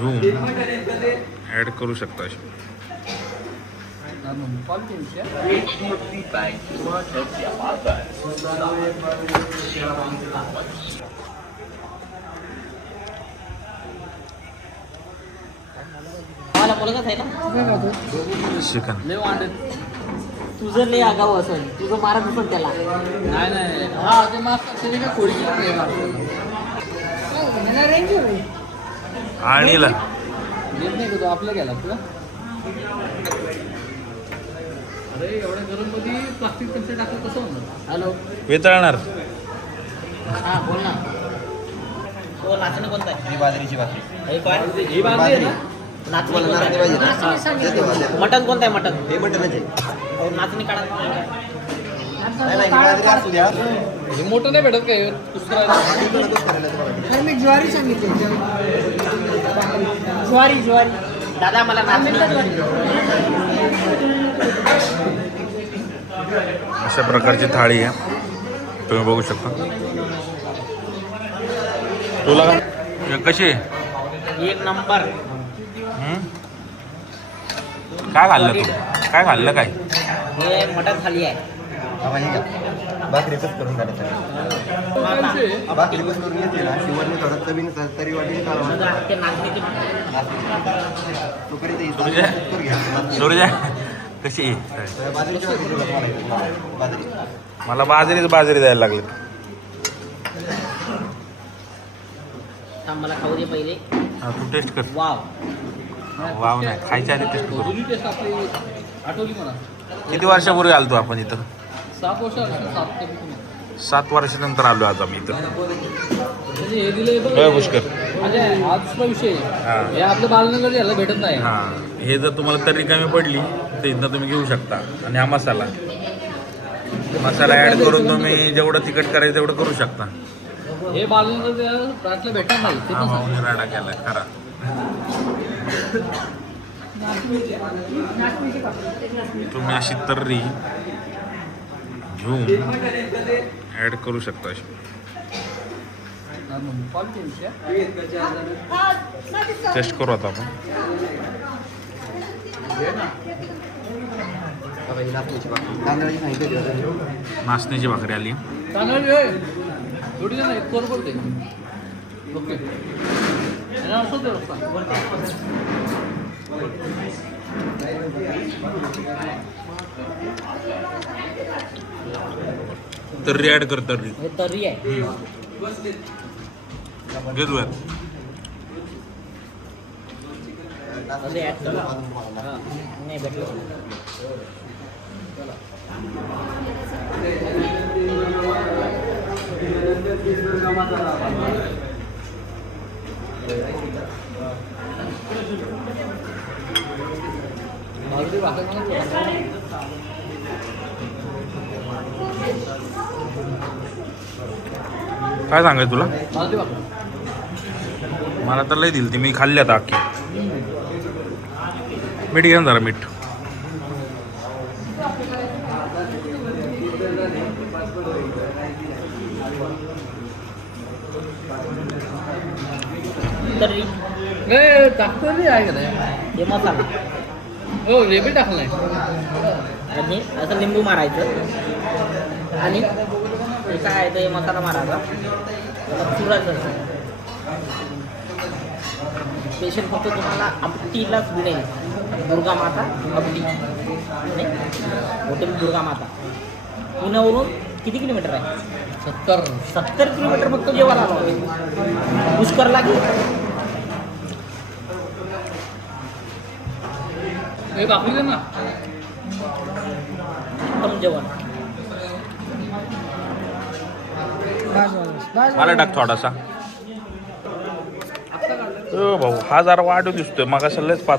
Zoom add करू शकता अशी. मला मुलगाच आहे ना चिकन तुझं लय आगाव असेल, तुझं मारत असेल त्याला. नाही हा ते मागच्या काय खोडी आणीला येत नाही का तो आपलं गेला तुला. अरे एवढ्या गरम मध्ये प्लास्टिक पेन्सिल टाकलं कसं होणार. हॅलो वितळणार. हा बोल ना. तो नाचणं कोणता आहे? बाजरीची भाकरी. ही बाजरी आहे ना. नाचणी कोणता आहे? मटन कोणतं आहे? मटन हे मटणच आहे. नाचणी काढा. नाही नाही, ही बाजरी असू द्या. हे मोठं नाही भेटत काय मी ज्वारी सांगितली. ज्वारी ज्वारी. दादा मला नाचणी. अशा प्रकारची थाळी आहे, तुम्ही बघू शकता. तुला कशी आहे? एक नंबर. काय खाल्लं तू? काय खाल्लं काय? हे मटन थाली आहे. भाकरी कस करून काढायचं. भाकरी कस करून घेतली ना शिवरने थोडं चवीन तरी वाटी काढा. ते नाचणीची सूर्या कशी आहे? बाजरी मला बाजरी द्यायला लागली. मला खाऊ दे पहिले. हा, तू टेस्ट कर. वाव. वाव नाही, खायच्या आधी टेस्ट करू. जुनी टेस्ट आपली आठवली मला. किती वर्षापूर्वी आलतो आपण इथं? 7 वर्ष 7 ते 7 वर्षानंतर आलो आज आम्ही इथं. म्हणजे हे दिले होय पुष्कर. म्हणजे हा दुसरा विषय हा. हे आपल्या बालनगर यायला भेटत नाही. हा, हे जर तुम्हाला तरी कमी पडली तर इथनं तुम्ही घेऊ शकता. आणि हा मसाला ॲड करून तुम्ही जेवढं तिखट करायचं तेवढं करू शकता. हे बालनगर राटला भेटत नाही ते हा पण सांग. भाऊने राडा केला खरा. तुम्ही अशी तर्री झूम ॲड करू शकता अशी. टेस्ट करू आता आपण. तांदळाची सांगितली. नाचण्याची भाकरी आली. थोडी ना एक कोर बोलते. ओके असं ते तर्री ॲड कर. तर्री हे तर्री आहे. घे तू यात. असे ऍड करा. हा, नाही भेटलं. भाकरी काय सांगायचं तुला? भाकरी मला तर लय दिली ती, मी खाल्ली आता अख्खी. मीठ घ्या ना जरा मीठ. तर्री टाकतो नाही आहे का नाही. हे मसाला हो रेबी टाकलाय. आणि असं लिंबू मारायचं आणि हे काय आहे ते मसाला मारायचा. चुरायचं स्पेशल फक्त तुम्हाला आपटीलाच मिळेल. दुर्गा माता आपटी आणि हॉटेल दुर्गा माता. पुण्यावरून किती किलोमीटर आहे? 70 किलोमीटर फक्त जेवायला आलो. पुष्करला की हे भाकरी दे ना. उत्तम जेवण. मला टाक थोडासा. भाऊ हा जरा वाढू दिसतोय मग असं लयच पात.